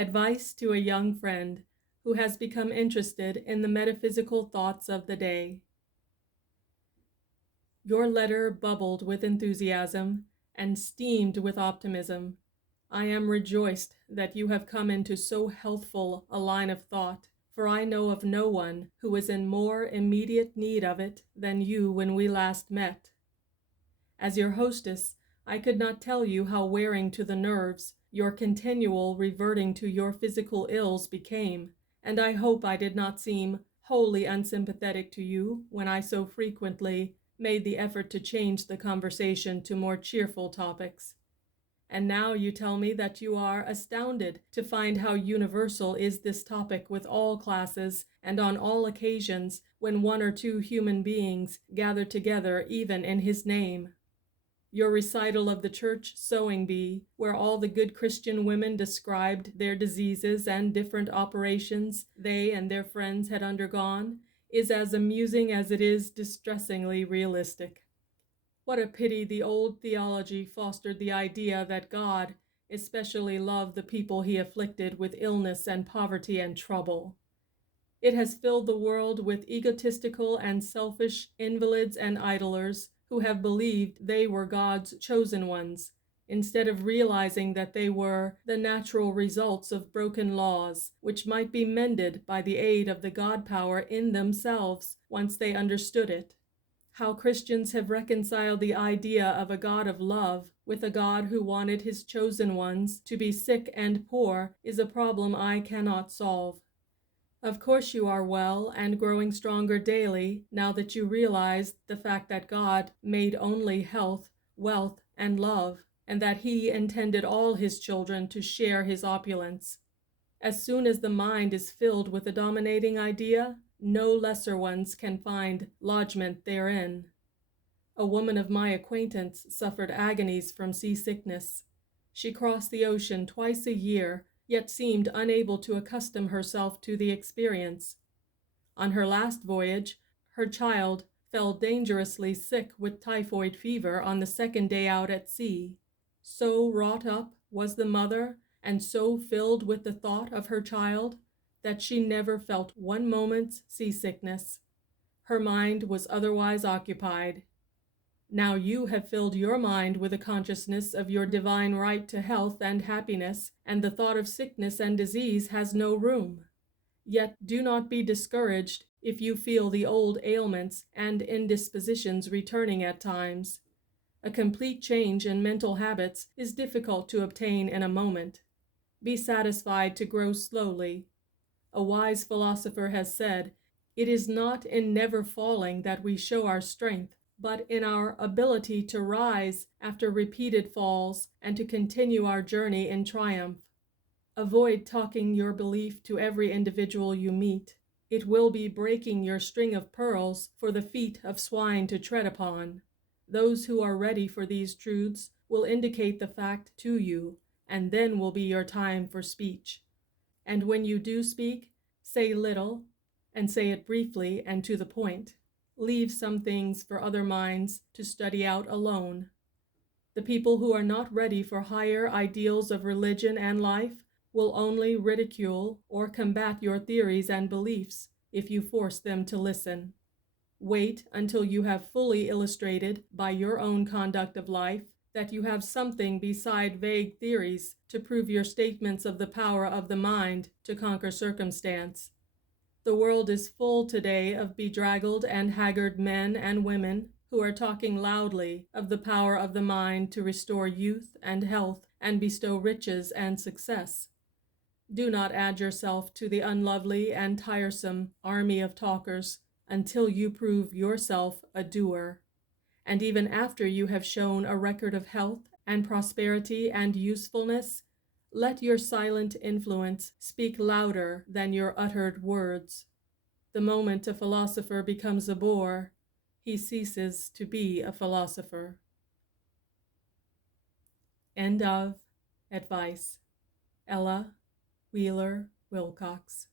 Advice to a young friend who has become interested in the metaphysical thoughts of the day. Your letter bubbled with enthusiasm and steamed with optimism. I am rejoiced that you have come into so healthful a line of thought, for I know of no one who is in more immediate need of it than you when we last met. As your hostess, I could not tell you how wearing to the nerves your continual reverting to your physical ills became, and I hope I did not seem wholly unsympathetic to you when I so frequently made the effort to change the conversation to more cheerful topics. And now you tell me that you are astounded to find how universal is this topic with all classes and on all occasions when one or two human beings gather together even in his name. Your recital of the church sewing bee, where all the good Christian women described their diseases and different operations they and their friends had undergone, is as amusing as it is distressingly realistic. What a pity the old theology fostered the idea that God especially loved the people he afflicted with illness and poverty and trouble. It has filled the world with egotistical and selfish invalids and idlers who have believed they were God's chosen ones, instead of realizing that they were the natural results of broken laws, which might be mended by the aid of the God power in themselves once they understood it. How Christians have reconciled the idea of a God of love with a God who wanted his chosen ones to be sick and poor is a problem I cannot solve. Of course you are well and growing stronger daily now that you realize the fact that God made only health, wealth, and love, and that he intended all his children to share his opulence. As soon as the mind is filled with a dominating idea, no lesser ones can find lodgment therein. A woman of my acquaintance suffered agonies from seasickness. She crossed the ocean twice a year, yet seemed unable to accustom herself to the experience. On her last voyage, her child fell dangerously sick with typhoid fever on the second day out at sea. So wrought up was the mother, and so filled with the thought of her child, that she never felt one moment's seasickness. Her mind was otherwise occupied. Now you have filled your mind with a consciousness of your divine right to health and happiness, and the thought of sickness and disease has no room. Yet do not be discouraged if you feel the old ailments and indispositions returning at times. A complete change in mental habits is difficult to obtain in a moment. Be satisfied to grow slowly. A wise philosopher has said, "It is not in never falling that we show our strength, but in our ability to rise after repeated falls and to continue our journey in triumph." Avoid talking your belief to every individual you meet. It will be breaking your string of pearls for the feet of swine to tread upon. Those who are ready for these truths will indicate the fact to you, and then will be your time for speech. And when you do speak, say little, and say it briefly and to the point. Leave some things for other minds to study out alone. The people who are not ready for higher ideals of religion and life will only ridicule or combat your theories and beliefs if you force them to listen. Wait until you have fully illustrated by your own conduct of life that you have something beside vague theories to prove your statements of the power of the mind to conquer circumstance. The world is full today of bedraggled and haggard men and women who are talking loudly of the power of the mind to restore youth and health and bestow riches and success. Do not add yourself to the unlovely and tiresome army of talkers until you prove yourself a doer. And even after you have shown a record of health and prosperity and usefulness, let your silent influence speak louder than your uttered words. The moment a philosopher becomes a bore, he ceases to be a philosopher. End of advice. Ella Wheeler Wilcox.